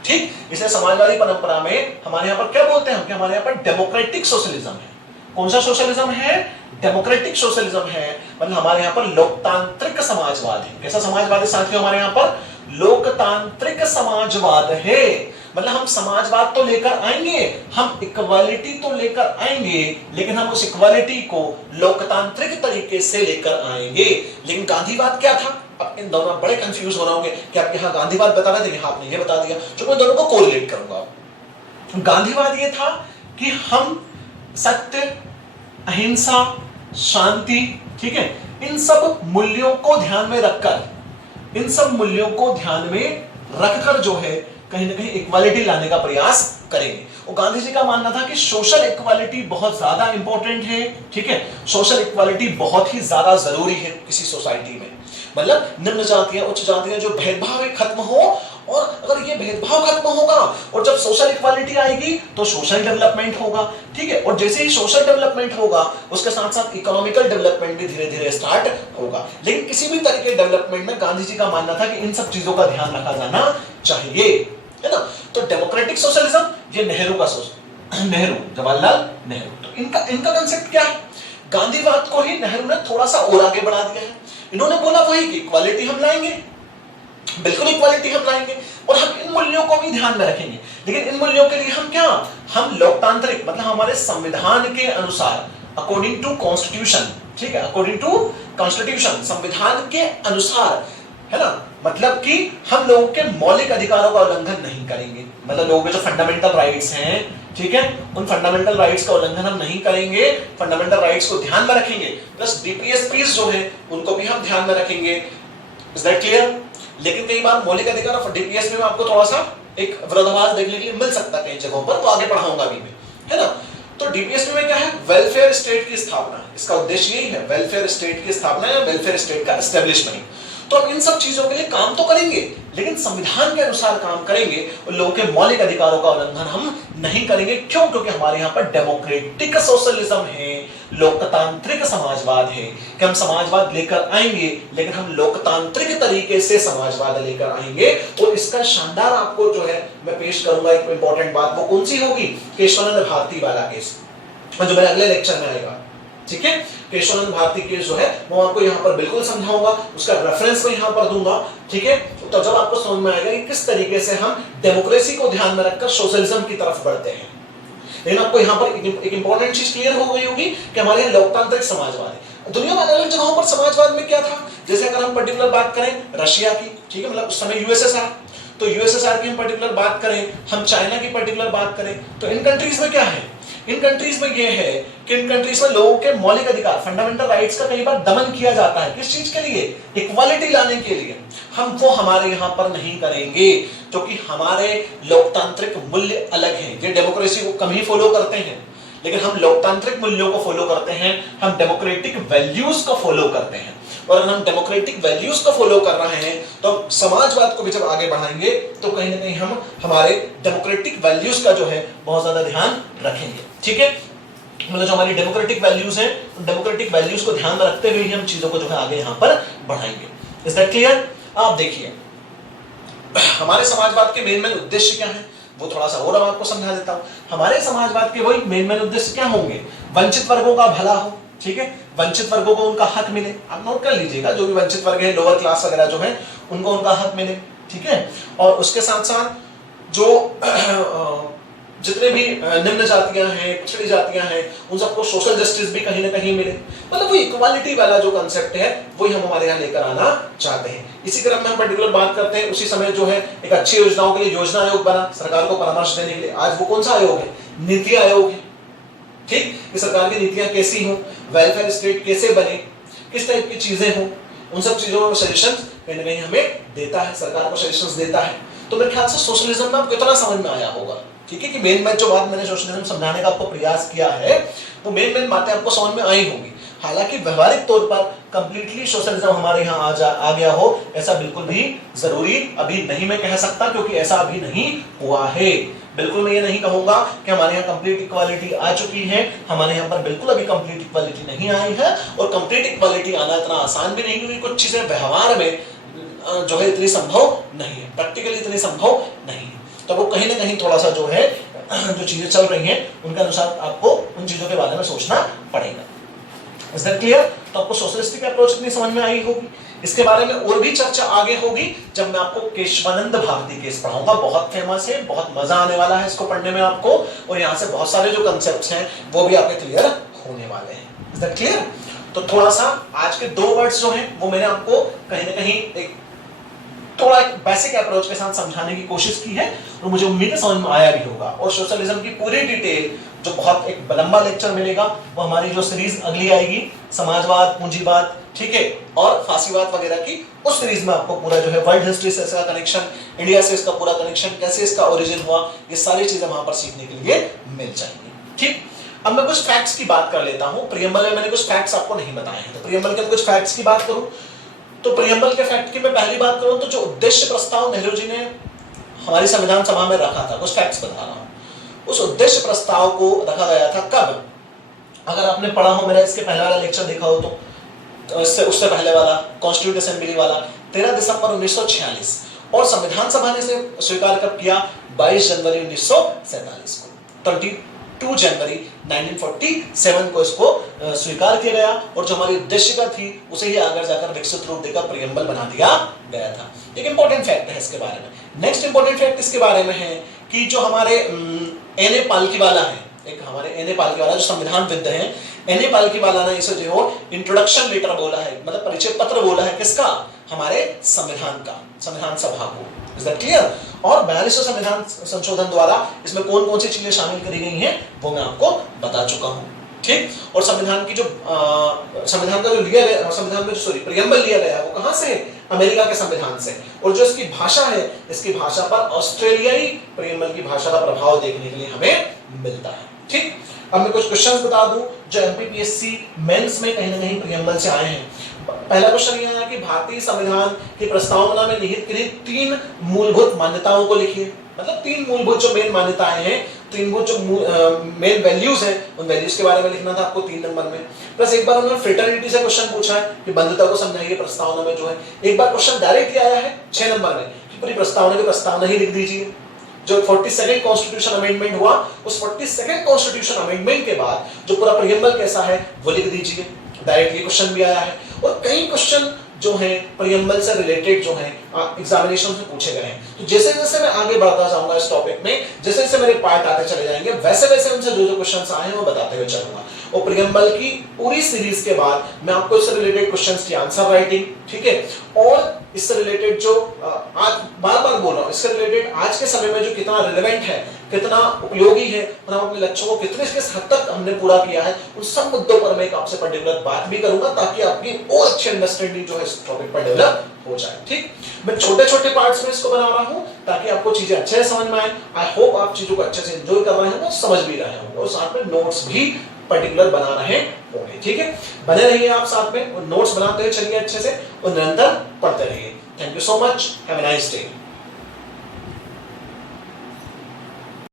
ठीक, इसलिए समाजवादी परंपरा में हमारे यहाँ पर क्या बोलते हैं हम, कि हमारे यहाँ पर डेमोक्रेटिक सोशलिज्म है। कौन सा सोशलिज्म है? डेमोक्रेटिक सोशलिज्म है, मतलब हमारे यहाँ पर लोकतांत्रिक समाजवाद है। कैसा समाजवाद है साथियों? हमारे यहाँ पर लोकतांत्रिक समाजवाद है। मतलब हम समाजवाद तो लेकर आएंगे, हम इक्वालिटी तो लेकर आएंगे, लेकिन हम उस इक्वालिटी को लोकतांत्रिक तरीके से लेकर आएंगे। लेकिन गांधीवाद क्या था? अब इन दोनों बड़े कंफ्यूज हो रहे होंगे कि आप यहाँ गांधीवाद बता रहे थे, यहाँ आपने ये बता दिया, तो मैं दोनों को कोरिलेट करूंगा। गांधीवाद ये था कि हम सत्य, अहिंसा, शांति, ठीक है, इन सब मूल्यों को ध्यान में रखकर जो है कहीं ना कहीं इक्वालिटी लाने का प्रयास करेंगे। और गांधी जी का मानना था कि सोशल इक्वालिटी बहुत ज्यादा इंपॉर्टेंट है। ठीक है, सोशल इक्वालिटी बहुत ही ज्यादा जरूरी है किसी सोसाइटी में। मतलब निम्न जातियां, उच्च जातियां, जो भेदभाव है खत्म हो, और अगर ये भेदभाव खत्म होगा और जब सोशल इक्वालिटी आएगी तो सोशल डेवलपमेंट होगा। ठीक है, और जैसे ही सोशल डेवलपमेंट होगा उसके साथ साथ इकोनॉमिकल डेवलपमेंट भी धीरे धीरे स्टार्ट होगा। लेकिन किसी भी तरह के डेवलपमेंट में गांधी जी का मानना था कि इन सब चीजों का ध्यान रखा जाना चाहिए, है ना। तो डेमोक्रेटिक सोशलिज्म, ये नेहरू का जवाहरलाल नेहरू, तो इनका कंसेप्ट क्या है? गांधीवाद को ही नेहरू ने थोड़ा सा और आगे बढ़ा दिया है। इन्होंने बोला वही कि इक्वालिटी हम लाएंगे, बिल्कुल इक्वालिटी हम लाएंगे, और हम इन मूल्यों को भी ध्यान में रखेंगे। लेकिन इन मूल्यों के लिए हम क्या, हम लोकतांत्रिक, मतलब हमारे संविधान के अनुसार, अकॉर्डिंग टू कॉन्स्टिट्यूशन, ठीक है, अकॉर्डिंग टू कॉन्स्टिट्यूशन, संविधान के अनुसार, है ना, मतलब कि हम लोगों के मौलिक अधिकारों का उल्लंघन नहीं करेंगे। मतलब लोगों के जो फंडामेंटल राइट्स हैं, ठीक है, उन फंडामेंटल राइट्स का उल्लंघन हम नहीं करेंगे, फंडामेंटल राइट्स को ध्यान में रखेंगे, प्लस डीपीएसपीस जो है उनको भी हम ध्यान में रखेंगे। Is that clear? लेकिन कई बार मौलिक अधिकार और डीपीएसपी में आपको थोड़ा सा एक विरोधाभास देखने के लिए मिल सकता है कई जगहों पर, तो आगे पढ़ाऊंगा भी मैं, है ना। तो डीपीएसपी में क्या है? वेलफेयर स्टेट की स्थापना। इसका उद्देश्य यही है, वेलफेयर स्टेट की स्थापना या वेलफेयर स्टेट का एस्टेब्लिशमेंट। तो हम इन सब चीजों के लिए काम तो करेंगे, लेकिन संविधान के अनुसार काम करेंगे और लोगों के मौलिक अधिकारों का उल्लंघन हम नहीं करेंगे। क्यों? क्योंकि हमारे यहाँ पर डेमोक्रेटिक सोशलिज्म है, लोकतांत्रिक समाजवाद है कि हम समाजवाद लेकर आएंगे, लेकिन हम लोकतांत्रिक तरीके से समाजवाद लेकर आएंगे। और इसका शानदार आपको जो है मैं पेश करूंगा एक इंपॉर्टेंट बात, वो कौन सी होगी? केशवानंद भारती वाला केस, जो मेरे अगले लेक्चर में आएगा। ठीक है, केशवानंद भारती केस जो है वो आपको यहाँ पर बिल्कुल समझाऊंगा, उसका रेफरेंस मैं यहाँ पर दूंगा। ठीक है, तो जब आपको समझ में आएगा कि किस तरीके से हम डेमोक्रेसी को ध्यान में रखकर सोशलिज्म की तरफ बढ़ते हैं। लेकिन आपको यहाँ पर एक इंपॉर्टेंट चीज क्लियर हो गई होगी कि हमारे यहाँ लोकतांत्रिक समाजवाद है। दुनिया में अलग अलग जगहों पर समाजवाद में क्या था, जैसे अगर हम पर्टिकुलर बात करें रशिया की, ठीक है, मतलब उस समय यूएसएसआर, तो यूएसएसआर की हम पर्टिकुलर बात करें, हम चाइना की पर्टिकुलर बात करें, तो इन कंट्रीज में क्या है? इन कंट्रीज में ये है कि इन कंट्रीज में लोगों के मौलिक अधिकार, फंडामेंटल राइट्स का कई बार दमन किया जाता है। किस चीज के लिए? इक्वालिटी लाने के लिए। हम वो हमारे यहाँ पर नहीं करेंगे, क्योंकि हमारे लोकतांत्रिक मूल्य अलग हैं। ये डेमोक्रेसी को कम ही फॉलो करते हैं, लेकिन हम लोकतांत्रिक मूल्यों को फॉलो करते हैं, हम डेमोक्रेटिक वैल्यूज को फॉलो करते हैं। और अगर हम डेमोक्रेटिक वैल्यूज को फॉलो कर रहे हैं तो समाजवाद को भी जब आगे बढ़ाएंगे तो कहीं ना कहीं हम हमारे डेमोक्रेटिक वैल्यूज का जो है बहुत ज्यादा ध्यान रखेंगे। ठीक है, मतलब जो हमारी डेमोक्रेटिक वैल्यूज हैं, डेमोक्रेटिक वैल्यूज को ध्यान में रखते हुए ही हम चीजों को जो है आगे यहाँ पर बढ़ाएंगे। Is that clear? आप देखिए हमारे समाजवाद के मेन उद्देश्य क्या है, वो थोड़ा सा और आपको समझा देता हूं। हमारे समाजवाद के वही मेन उद्देश्य क्या होंगे? वंचित वर्गों का भला हो, ठीक है, वंचित वर्गों को उनका हक मिले। आप नोट कर लीजिएगा, जो भी वंचित वर्ग है, लोअर क्लास वगैरह जो है, उनको उनका हक मिले। ठीक है, और उसके साथ साथ जो जितने भी निम्न जातियां हैं, पिछड़ी जातियां हैं, उन सबको सोशल जस्टिस भी कहीं ना कहीं मिले। मतलब वो इक्वालिटी वाला जो कंसेप्ट है वही हम हमारे यहाँ लेकर आना चाहते हैं। इसी क्रम में हम पर्टिकुलर बात करते हैं, उसी समय जो है एक अच्छी योजनाओं के लिए योजना आयोग बना सरकार को परामर्श देने के लिए। आज वो कौन सा आयोग है? नीति आयोग है। ठीक, कि सरकार की नीतियां कैसी हो, वेलफेयर स्टेट कैसे बने, किस टाइप की चीजें हो, उन सब चीजों में सजेशन कहीं ना कहीं हमें देता है, सरकार को सजेशंस देता है। तो मेरे ख्याल से सोशलिज्म में आपको इतना समझ में आया होगा। ठीक है, कि मेन जो बात मैंने सोशलिज्म समझाने का आपको प्रयास किया है, वो मेन बातें आपको समझ में आई होंगी। हालांकि व्यवहारिक तौर पर कंप्लीटली सोशलिज्म हमारे यहाँ आ गया हो ऐसा बिल्कुल भी जरूरी अभी नहीं मैं कह सकता, क्योंकि ऐसा अभी नहीं हुआ है। बिल्कुल मैं ये नहीं कहूंगा कि हमारे यहाँ कंप्लीट इक्वालिटी आ चुकी है, हमारे यहाँ पर बिल्कुल अभी कंप्लीट इक्वालिटी नहीं आई है। और कंप्लीट इक्वालिटी आना इतना आसान भी नहीं, क्योंकि कुछ चीजें व्यवहार में जो है इतनी संभव नहीं है, प्रैक्टिकली इतनी संभव नहीं है। तो वो कहीं ना कहीं थोड़ा सा जो है जो चीजें चल रही हैं उनके अनुसार आपको उन चीजों के बारे में सोचना पड़ेगा। Is that clear? तो आपको सोशलिस्टिक अप्रोच इतनी समझ में आई होगी। इसके बारे में और भी चर्चा आगे होगी जब मैं आपको केशवानंद भारती केस पढ़ाऊंगा। बहुत फेमस है, बहुत मजा आने वाला है इसको पढ़ने में आपको, और यहाँ से बहुत सारे जो कंसेप्ट्स हैं वो भी आपके क्लियर होने वाले हैं। Is that clear? तो थोड़ा सा आज के 2 वर्ड्स जो हैं वो मैंने आपको कहीं ना कहीं एक थोड़ा एक बेसिक अप्रोच के साथ समझाने की कोशिश की है, और मुझे उम्मीद है समझ में आया भी होगा। और सोशलिज्म की पूरी डिटेल जो बहुत एक लंबा लेक्चर मिलेगा, वो हमारी जो सीरीज अगली आएगी समाजवाद, पूंजीवाद, ठीक है, और फासीवाद वगैरह की, उस सीरीज में आपको पूरा जो है वर्ल्ड हिस्ट्री से इसका कनेक्शन, इंडिया से इसका पूरा कनेक्शन, कैसे इसका ओरिजिन हुआ, ये सारी चीजें वहां पर सीखने के लिए मिल जाएंगी। ठीक, अब मैं कुछ फैक्ट्स की बात कर लेता हूं। प्रियम्बल में मैंने कुछ फैक्ट्स आपको नहीं बताए हैं, तो प्रियम्बल के कुछ फैक्ट्स की बात करूं तो प्रियम्बल के फैक्ट की मैं पहली बात करूं तो जो उद्देश्य प्रस्ताव नेहरू जी ने हमारी संविधान सभा में रखा था, कुछ फैक्ट्स बता रहा हूं। उस उद्देश्य प्रस्ताव को रखा गया था कब? अगर आपने पढ़ा हो, मेरा इसके पहले वाला लेक्चर देखा हो तो उससे पहले वाला कॉन्स्टिट्यूट असेंबली वाला 13 दिसंबर 1946, और संविधान सभा ने इसे स्वीकार कब किया? 22 जनवरी 1947 को। 22 जनवरी 1947 को इसको स्वीकार किया गया, और जो हमारी उद्देशिका थी उसे ही आगे जाकर विकसित रूप देकर प्रियम्बल बना दिया गया था। एक इंपॉर्टेंट फैक्ट है इसके बारे में। नेक्स्ट इंपॉर्टेंट फैक्ट इसके बारे में है कि जो हमारे एन ए पालकीवाला है, एक हमारे एन ए पालकीवाला जो संविधानविद हैं, एन ए पालकीवाला ने इसे जो इंट्रोडक्शन लेटर बोला है, मतलब परिचय पत्र बोला है किसका? हमारे संविधान का, संविधान सभा को। Is that clear? और 42वें संविधान संशोधन द्वारा इसमें कौन कौन सी चीजें शामिल करी गई हैं वो मैं आपको बता चुका हूं। ठीक, और संविधान की जो संविधान का जो लिया गया, संविधान में जो प्रियम्बल लिया गया वो कहां से? अमेरिका के संविधान से। और जो इसकी भाषा है, इसकी भाषा पर ऑस्ट्रेलियाई प्रियम्बल की भाषा का प्रभाव देखने के लिए हमें मिलता है। ठीक, अब मैं कुछ क्वेश्चंस बता दूं जो एमपीपीएससी मेंस में कहीं ना कहीं प्रियम्बल से आए हैं। पहला क्वेश्चन ये आया कि भारतीय संविधान की प्रस्तावना में निहित किन्हीं 3 मूलभूत मान्यताओं को लिखिए। मतलब 3 मूलभूत जो मेन मान्यताएं हैं, 3 जो मेन वैल्यूज हैं, उन वैल्यूज के बारे में लिखना था आपको 3 नंबर में। प्लस एक बार उन्होंने फ्रेटर्निटी से क्वेश्चन पूछा है कि बंधुता को समझाइए प्रस्तावना में जो है। एक बार क्वेश्चन डायरेक्टली आया है 6 नंबर में कि पूरी प्रस्तावना की प्रस्तावना ही लिख दीजिए। जो 42nd कॉन्स्टिट्यूशन अमेंडमेंट हुआ, उस 42nd कॉन्स्टिट्यूशन अमेंडमेंट के बाद जो पूरा प्रियम्बल कैसा है वो लिख दीजिए। डायरेक्टली क्वेश्चन भी आया है और कई क्वेश्चन जो है प्रियम्बल से रिलेटेड जो है एग्जामिनेशन में पूछे गए हैं। तो जैसे जैसे मैं आगे बढ़ता जाऊंगा इस टॉपिक में, जैसे जैसे मेरे पार्ट आते चले जाएंगे, वैसे वैसे उनसे जो जो क्वेश्चंस आए हैं वो बताते हुए चलूंगा। और प्रियम्बल की पूरी सीरीज के बाद मैं आपको इससे रिलेटेड क्वेश्चंस की आंसर राइटिंग, ठीक है, और इससे रिलेटेड जो आज बार बार बोल रहा हूं, इससे रिलेटेड आज के समय में जो कितना रिलेवेंट है, कितना उपयोगी है और हम अपने लक्ष्यों को कितने किस हद तक हमने पूरा किया है, उन सब मुद्दों पर मैं एक आपसे पर्टिकुलर बात भी करूंगा ताकि आपकी और अच्छी अंडरस्टैंडिंग जो है इस टॉपिक पर डेवलप हो जाए। ठीक, मैं छोटे छोटे पार्ट्स में इसको बना रहा हूं ताकि आपको चीजें अच्छे से समझ में आए। आई होप आप चीजों को अच्छे से एंजॉय कर रहे हैं और समझ भी रहे होंगे और साथ में नोट्स भी पर्टिकुलर बना रहे होंगे। ठीक है, बने रहिए आप साथ में और नोट्स बनाते हुए चलिए अच्छे से और निरंतर पढ़ते रहिए। Thank you so much, have a nice day.